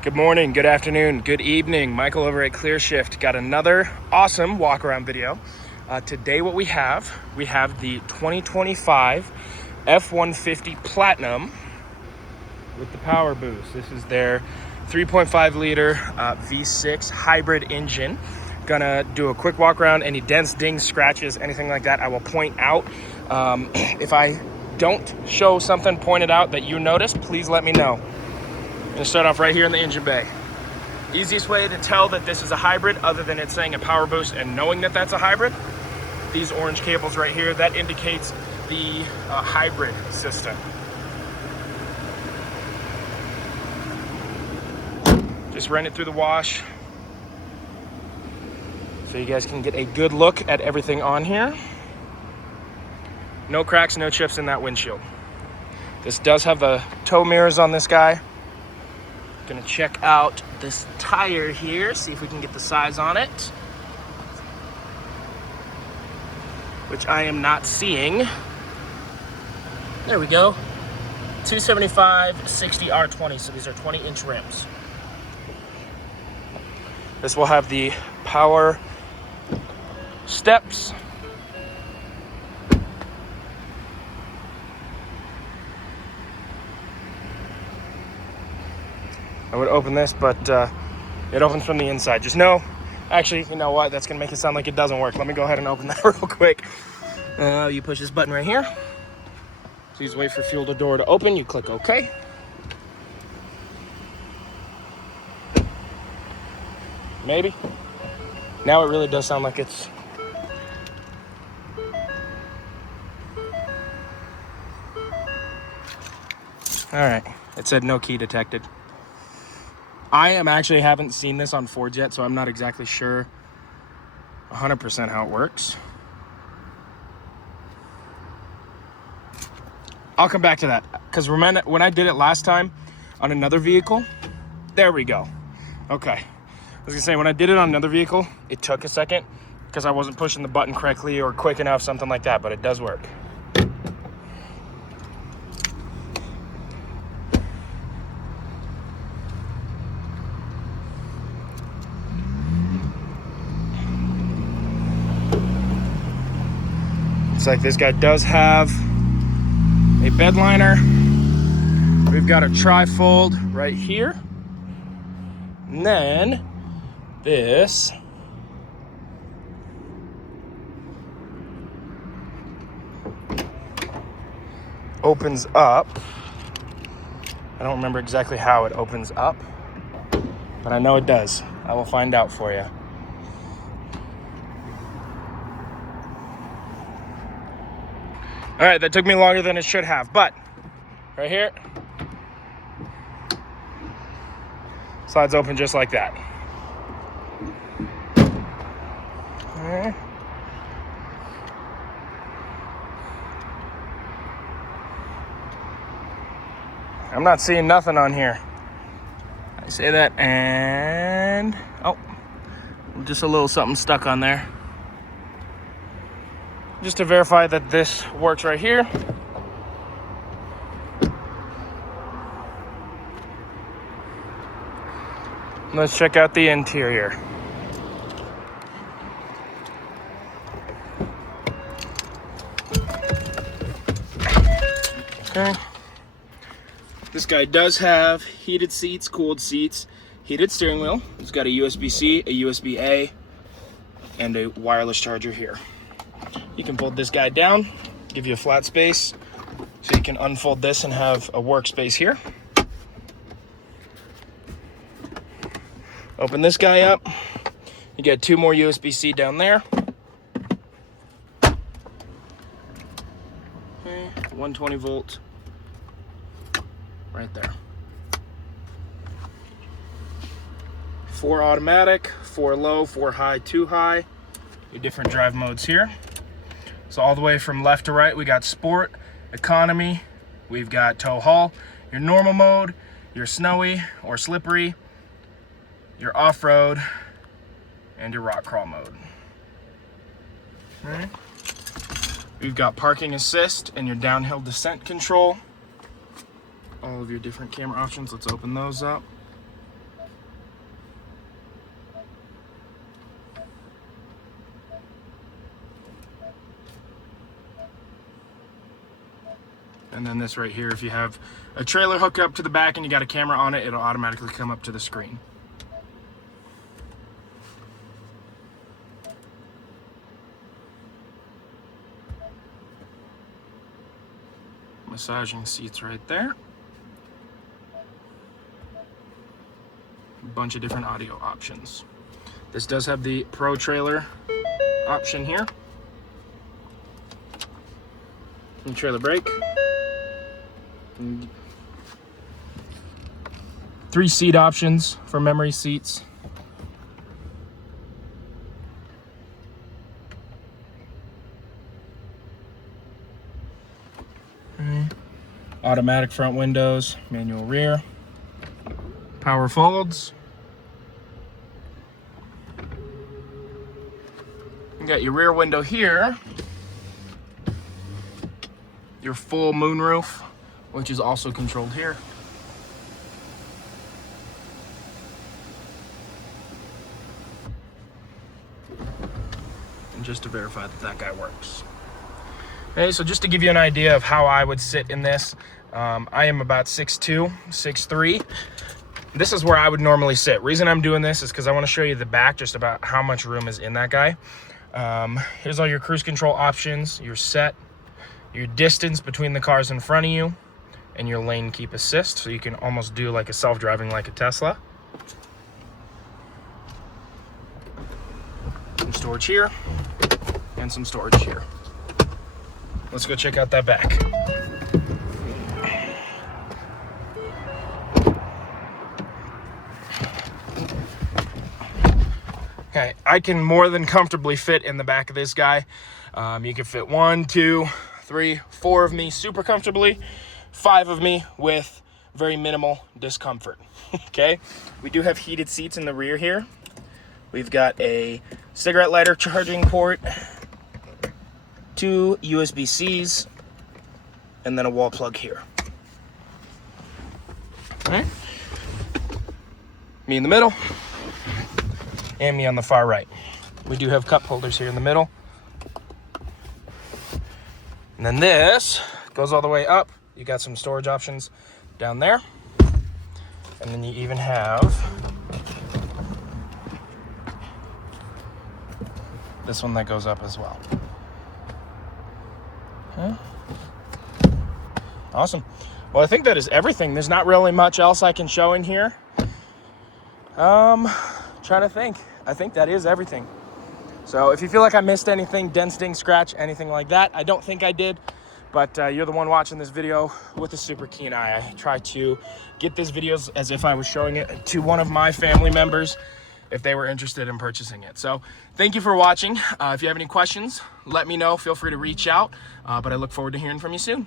Good morning, good afternoon, good evening. Michael over at ClearShift. Got another awesome walk around video. Today what we have the 2025 F-150 Platinum with the power boost. This is their 3.5 liter V6 hybrid engine. Gonna do a quick walk around. Any dents, dings, scratches, anything like that, I will point out. If I don't show something pointed out that you notice, please let me know. I'm gonna start off right here in the engine bay. Easiest way to tell that this is a hybrid, other than it saying a power boost and knowing that that's a hybrid, these orange cables right here, that indicates the hybrid system. Just ran it through the wash so you guys can get a good look at everything on here. No cracks, no chips in that windshield. This does have the tow mirrors on this guy. Gonna check out this tire here, see if we can get the size on it, which I am not seeing. There we go. 275 60 R20, so these are 20-inch rims. This will have the power steps. I would open this, but it opens from the inside. Just know, actually, you know what? That's gonna make it sound like it doesn't work. Let me go ahead and open that real quick. You push this button right here. Please wait for fuel door to open. You click OK. Maybe. Now it really does sound like it's... All right, it said no key detected. I haven't seen this on Ford yet, so I'm not exactly sure 100% how it works. I'll come back to that, because remember when I did it last time on another vehicle, there we go. Okay, I was gonna say, when I did it on another vehicle, it took a second because I wasn't pushing the button correctly or quick enough, something like that, but it does work. Looks like this guy does have a bed liner. We've got a tri-fold right here. And then this opens up. I don't remember exactly how it opens up, but I know it does. I will find out for you. All right, that took me longer than it should have, but right here, slides open just like that. Okay. I'm not seeing nothing on here. I say that, and oh, just a little something stuck on there. Just to verify that this works right here. Let's check out the interior. Okay. This guy does have heated seats, cooled seats, heated steering wheel. It's got a USB-C, a USB-A, and a wireless charger here. You can fold this guy down, give you a flat space, so you can unfold this and have a workspace here. Open this guy up, you get two more USB-C down there. Okay, 120 volt right there. 4 automatic, 4 low, 4 high, 2 high. Your different drive modes here. So all the way from left to right, we got sport, economy, we've got tow haul, your normal mode, your snowy or slippery, your off-road, and your rock crawl mode. All right. We've got parking assist and your downhill descent control. All of your different camera options, let's open those up. And then this right here, if you have a trailer hooked up to the back and you got a camera on it, it'll automatically come up to the screen. Massaging seats right there. A bunch of different audio options. This does have the Pro Trailer option here. And trailer brake. 3 seat options for memory seats. Automatic front windows, manual rear, power folds. You got your rear window here, your full moonroof, which is also controlled here. And just to verify that that guy works. Okay, so just to give you an idea of how I would sit in this, I am about 6'2", 6'3". This is where I would normally sit. Reason I'm doing this is because I want to show you the back, just about how much room is in that guy. Here's all your cruise control options, your set, your distance between the cars in front of you, and your lane keep assist, so you can almost do like a self-driving like a Tesla. Some storage here, and some storage here. Let's go check out that back. Okay, I can more than comfortably fit in the back of this guy. You can fit 1, 2, 3, 4 of me super comfortably, 5 of me with very minimal discomfort. Okay, we do have heated seats in the rear here. We've got a cigarette lighter charging port, 2 USB-Cs, and then a wall plug here. All right, me in the middle, and me on the far right. We do have cup holders here in the middle. And then this goes all the way up. You got some storage options down there. And then you even have this one that goes up as well. Okay. Awesome. Well, I think that is everything. There's not really much else I can show in here. Trying to think. I think that is everything. So if you feel like I missed anything, dent, sting, scratch, anything like that, I don't think I did. But you're the one watching this video with a super keen eye. I try to get this video as if I was showing it to one of my family members if they were interested in purchasing it. So thank you for watching. If you have any questions, let me know. Feel free to reach out. But I look forward to hearing from you soon.